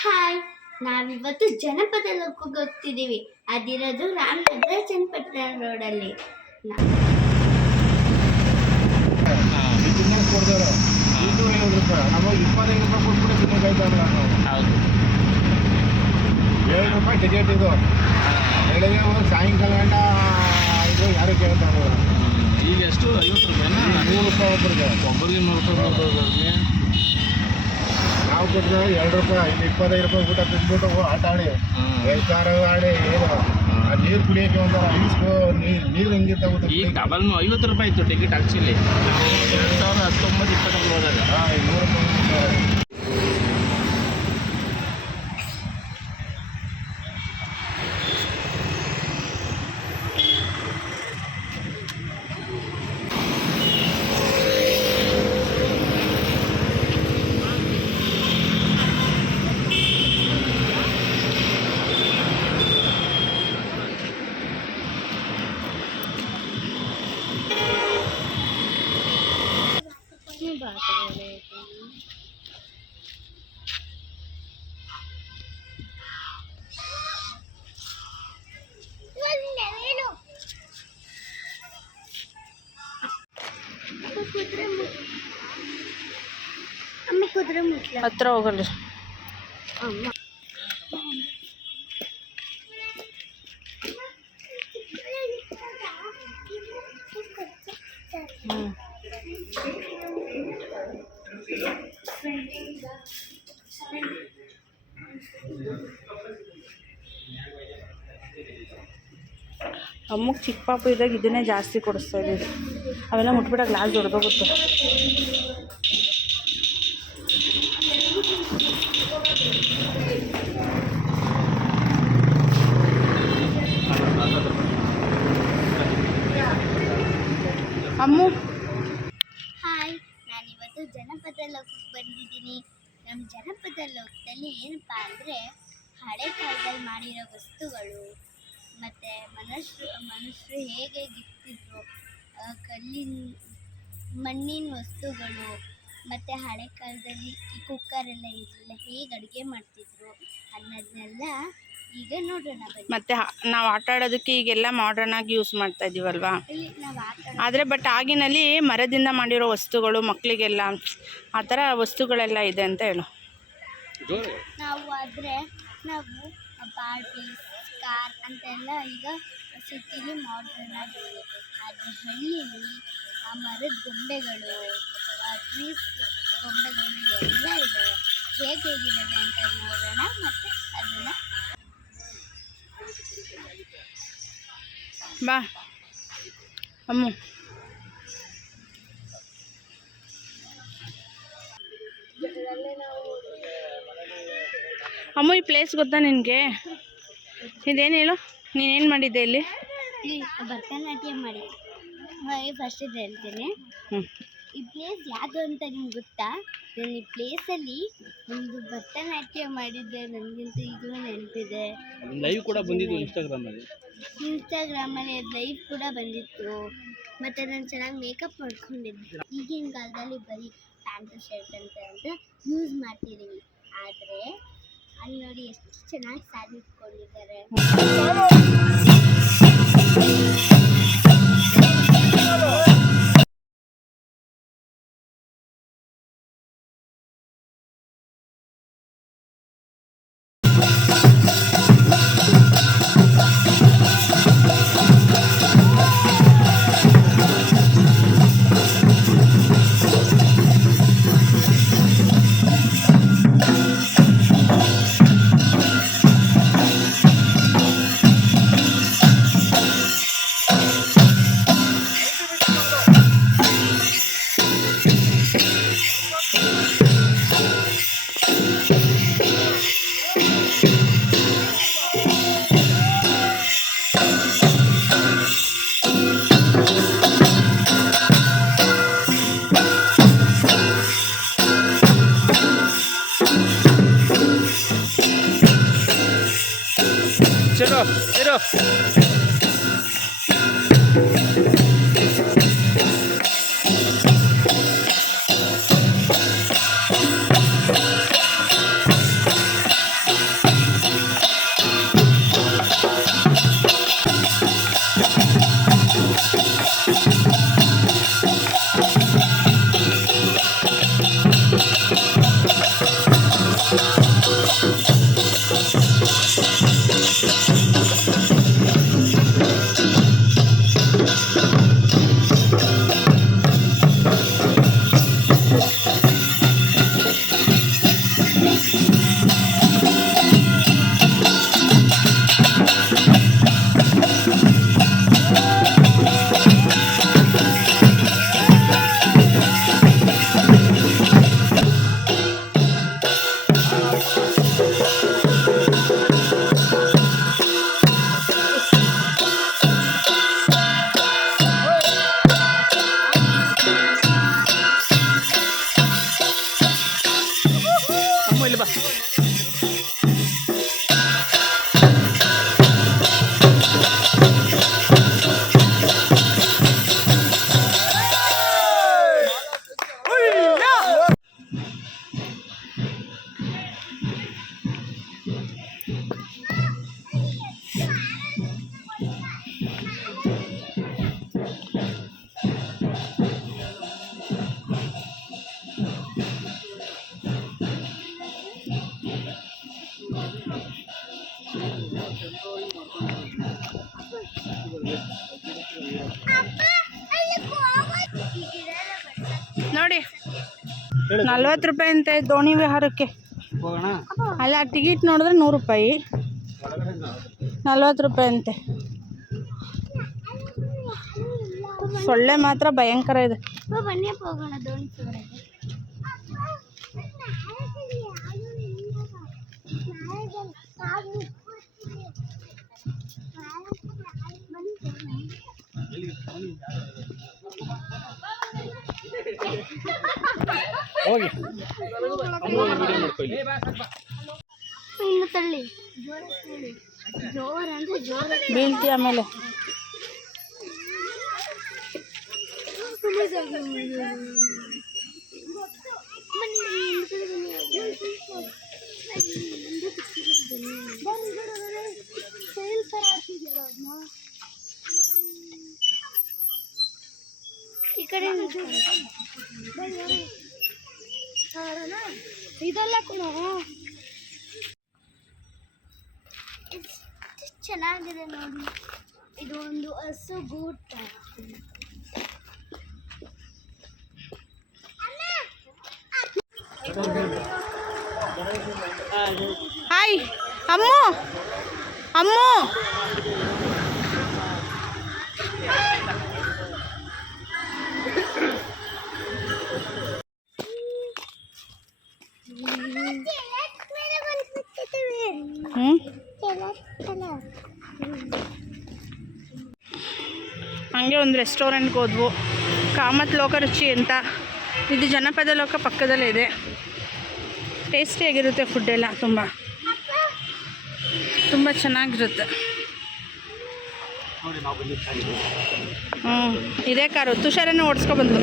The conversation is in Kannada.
ಹಾಯ್, ನಾವಿವತ್ತು ಜನಪದ ಲೋಕಕ್ಕೆ ಹೋಗ್ತಿದ್ದೀವಿ. ಅದಿರೋದು ರಾಮನಗರ ಚನ್ನಪಟ್ಟಣ ರೋಡಲ್ಲಿ. ₹7 ಟಿಕೆಟ್ ಇದು. ಬೆಳಗ್ಗೆ ಸಾಯಂಕಾಲ ಗಂಟ ಇದು ಯಾರು ಕೇಳ್ತಾರೆ. ಈಗ ಎಷ್ಟು? ₹50 ಒಬ್ಬರಿಗೆ. ಒಬ್ಬರಿಗೆ ₹100 ನಾವು ಕೊಟ್ಟಿದ್ರೆ ₹2, ಇಲ್ಲಿ ₹25 ಊಟ ತಿಂದ್ಬಿಟ್ಟು ಆಟ ಆಡಿ ಎಲ್ಕಾರ ಆಡಿ ಏನು ನೀರು ಕುಡಿಯೋಕ್ಕೆ ಒಂಥರ ಐಸ್ಕೋ ನೀರು ಹೆಂಗಿರ್ತಾಗುತ್ತೆ. ಈಗ ಡಬಲ್ ₹50 ಇತ್ತು ಟಿಕೆಟ್ ಆ್ಯಕ್ಚುಲಿ. ನಾವು 2019-20 ಹೋದಾಗ ₹100. ಹತ್ರ ಹೋಗಲ್ಲ. ಅಮ್ಮಕ್ಕೆ ಚಿಕ್ಕ ಪಾಪು ಇದ್ದಾಗ ಇದನ್ನೇ ಜಾಸ್ತಿ ಕೊಡಿಸ್ತಾ ಇದ್ದೀವಿ. ಅವೆಲ್ಲ ಮುಟ್ಬಿಟ್ಟ ಗ್ಲಾಸ್ ದೊಡ್ಡೋಗುತ್ತೆ. ಅಮ್ಮು ಹಾಯ್, ನಾನಿವತ್ತು ಜನಪದ ಲೋಕಕ್ಕೆ ಬಂದಿದ್ದೀನಿ. ನಮ್ಮ ಜನಪದ ಲೋಕದಲ್ಲಿ ಏನಪ್ಪ ಅಂದರೆ ಹಳೆ ಕಾಲದಲ್ಲಿ ಮಾಡಿರೋ ವಸ್ತುಗಳು ಮತ್ತು ಮನುಷ್ಯರು ಹೇಗೆ ಇರ್ತಿದ್ರು, ಕಲ್ಲಿನ ಮಣ್ಣಿನ ವಸ್ತುಗಳು ಮತ್ತು ಹಳೆ ಕಾಲದಲ್ಲಿ ಈ ಕುಕ್ಕರೆಲ್ಲ ಇರಲಿಲ್ಲ, ಹೇಗೆ ಅಡುಗೆ ಮಾಡ್ತಿದ್ರು ಅನ್ನೋದನ್ನೆಲ್ಲ ಈಗ ನೋಡೋಣ ಬನ್ನಿ. ಮತ್ತು ನಾವು ಆಟ ಆಡೋದಕ್ಕೆ ಈಗೆಲ್ಲ ಮಾಡ್ರನ್ ಆಗಿ ಯೂಸ್ ಮಾಡ್ತಾ ಇದ್ದೀವಲ್ವಾ. ಇಲ್ಲಿ ನಾವು ಆದರೆ ಬಟ್ ಆಗಿನಲ್ಲಿ ಮರದಿಂದ ಮಾಡಿರೋ ವಸ್ತುಗಳು ಮಕ್ಕಳಿಗೆಲ್ಲ ಆ ಥರ ವಸ್ತುಗಳೆಲ್ಲ ಇದೆ ಅಂತ ಹೇಳು. ನಾವು ಪಾರ್ಟಿ ಕಾರ್ ಅಂತೆಲ್ಲ ಈಗ ಸಿಟಿಲಿ ಮಾಡ್ರನ್ ಆಗಿವೆ. ಆದರೆ ಹಳ್ಳಿಲಿ ಆ ಮರದ ಗೊಂಬೆಗಳು, ಟ್ರೀಸ್ ಗೊಂಬೆಗಳು ಎಲ್ಲ ಇದೆ. ಹೇಗಿದ್ದಾವೆ ಅಂತ ನೋಡೋಣ. ಮತ್ತು ಅದನ್ನು ಬಾ ಅಮ್ಮು. ಅಮ್ಮು, ಈ ಪ್ಲೇಸ್ ಗೊತ್ತಾ ನಿನಗೆ? ಇದೇನು ಹೇಳು, ನೀನೇನು ಮಾಡಿದ್ದೆ ಇಲ್ಲಿ? ಭರತನಾಟ್ಯ ಮಾಡಿ ಫಸ್ಟ್ ಇದು ಹೇಳ್ತೇನೆ. ಈ ಪ್ಲೇಸ್ ಯಾವುದು ಅಂತ ನಿಮ್ಗೆ ಗೊತ್ತಾ? ನಾನು ಈ ಪ್ಲೇಸಲ್ಲಿ ಒಂದು ಭರತನಾಟ್ಯ ಮಾಡಿದ್ದೆ. ನನಗಂತೂ ಈಗಲೂ ನೆನಪಿದೆ. ಲೈವ್ ಕೂಡ ಬಂದಿದ್ದು ಇನ್ಸ್ಟಾಗ್ರಾಮಲ್ಲಿ ಲೈವ್ ಕೂಡ ಬಂದಿತ್ತು. ಮತ್ತು ನಾನು ಚೆನ್ನಾಗಿ ಮೇಕಪ್ ಮಾಡ್ಕೊಂಡಿದ್ದೆ. ಈಗಿನ ಕಾಲದಲ್ಲಿ ಬರೀ ಪ್ಯಾಂಟ್ ಶರ್ಟ್ ಅಂತ ಯೂಸ್ ಮಾಡ್ತಿದ್ದೀವಿ. ಆದರೆ ಅಲ್ಲಿ ನೋಡಿ ಎಷ್ಟು ಚೆನ್ನಾಗಿ ಸ್ಯಾರಿ ಇಟ್ಕೊಂಡಿದ್ದಾರೆ. Ciro. ಅಮ್ಮ ಇಲ್ಲಿ ಬಾ. ನೋಡಿ 40 ರೂಪಾಯಿ ಅಂತೆ ದೋಣಿ ವಿಹಾರಕ್ಕೆ. ಅಲ್ಲ ಟಿಕೆಟ್ ನೋಡಿದ್ರೆ 100 ರೂಪಾಯಿ, 40 ರೂಪಾಯಿ ಅಂತೆ. ಸೊಳ್ಳೆ ಮಾತ್ರ ಭಯಂಕರ ಇದೆ. ಬನ್ನಿ ಹೋಗೋಣ ದೋಣಿ ಸವಾರಿಗೆ. ಹೋಗಿ ಇನ್ನು ತಳ್ಳಿ ಜೋರ ಅಂದ್ರೆ ಜೋರ ಬೀಳ್ತಿ ಆಮೇಲೆ. ಈ ಕಡೆ ಇದೆಲ್ಲ ಕೂಡ ಚೆನ್ನಾಗಿದೆ ನೋಡಿ. ಇದು ಒಂದು ಹಸು ಗೂಟ. ಹಾಯ್ ಅಮ್ಮು, ಅಮ್ಮು ಹಂಗೆ ಒಂದು ರೆಸ್ಟೋರೆಂಟ್ಗೆ ಹೋದ್ವು, ಕಾಮತ್ ಲೋಕ ರುಚಿ ಅಂತ. ಇದು ಜನಪದ ಲೋಕ ಪಕ್ಕದಲ್ಲೇ ಇದೆ. ಟೇಸ್ಟಿಯಾಗಿರುತ್ತೆ ಫುಡ್ ಎಲ್ಲ, ತುಂಬ ತುಂಬ ಚೆನ್ನಾಗಿರುತ್ತೆ. ಇದೇ ಕಾರು ತುಷಾರನ್ನು ಓಡಿಸ್ಕೊಬಂದು.